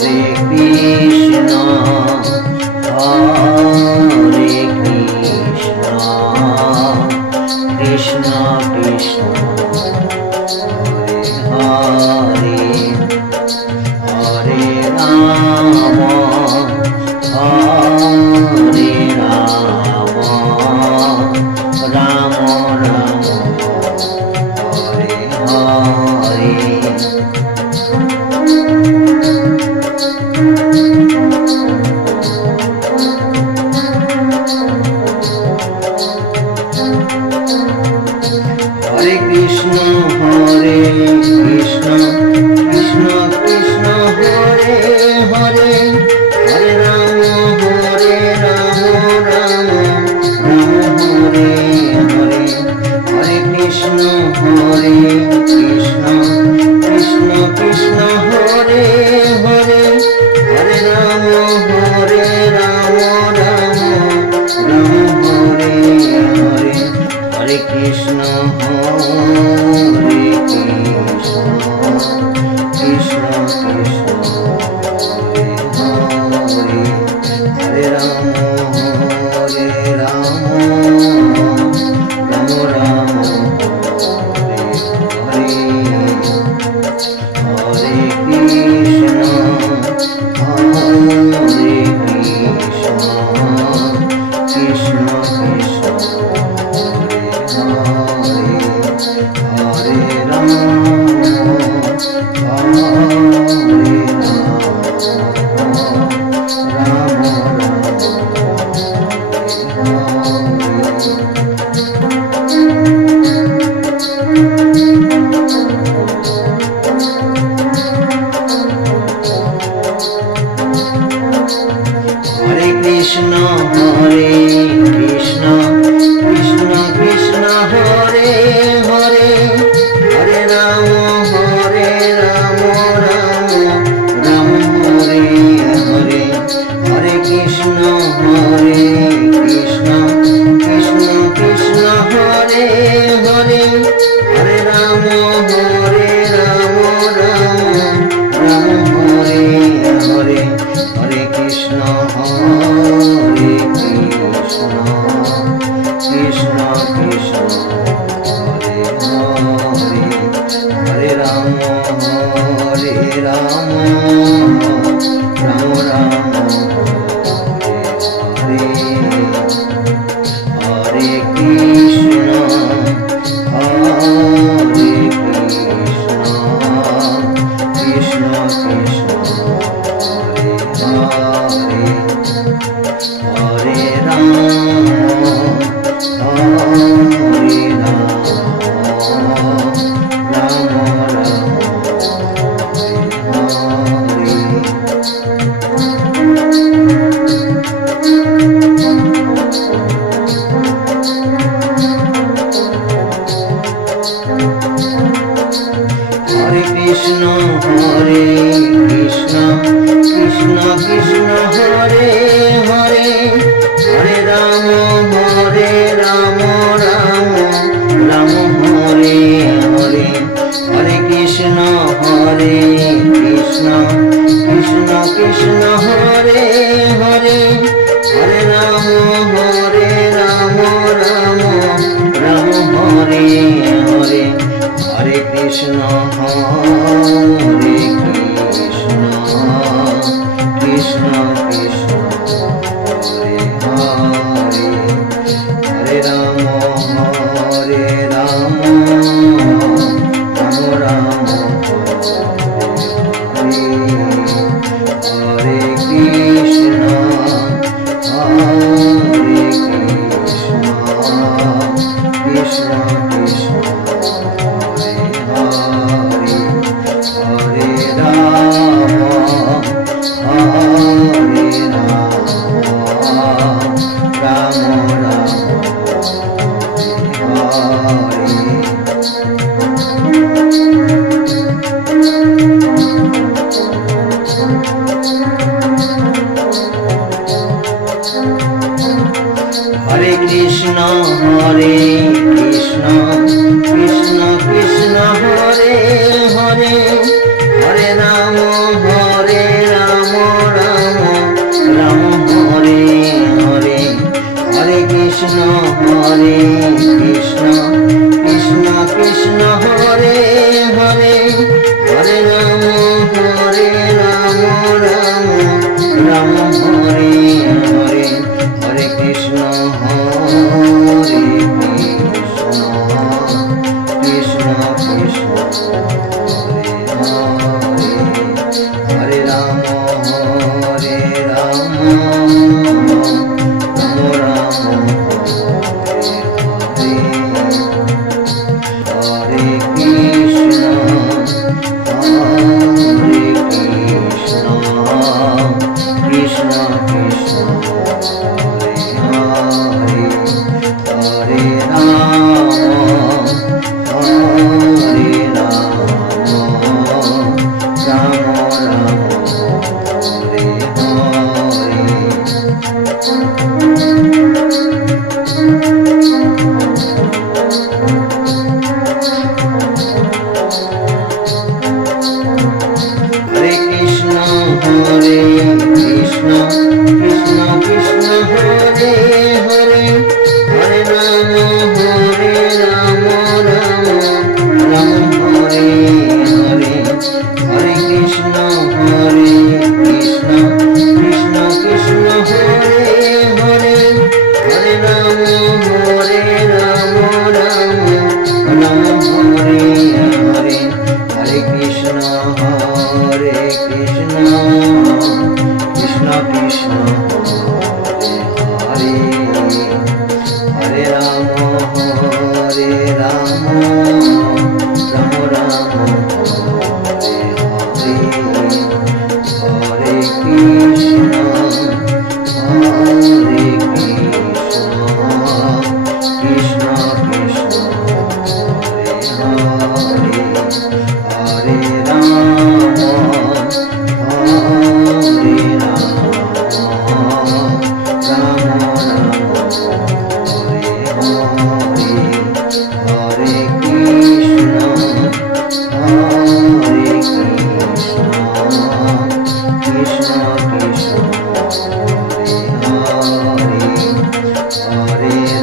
Krishna Ram Hare Hare Hare Krishna Krishna Krishna Hare Hare Hare Ram Ram Ram Hare Hare Hare Krishna Krishna Krishna Hare Hare Hare Ram Ram Ram Hare Hare Hare Krishna Krishna Krishna Hare Hare Hare Ram Ram Ram Hare Hare Hare Krishna Krishna Krishna Hare Hare Hare Ram Ram Ram Hare Hare Hare Krishna Krishna Krishna Hare Hare Hare Ram Ram Ram Hare Hare Hare Krishna Krishna Krishna Hare Hare Ram Ram Ram Hare Hare Hare Krishna Krishna Krishna Hare Hare Hare Ram Hare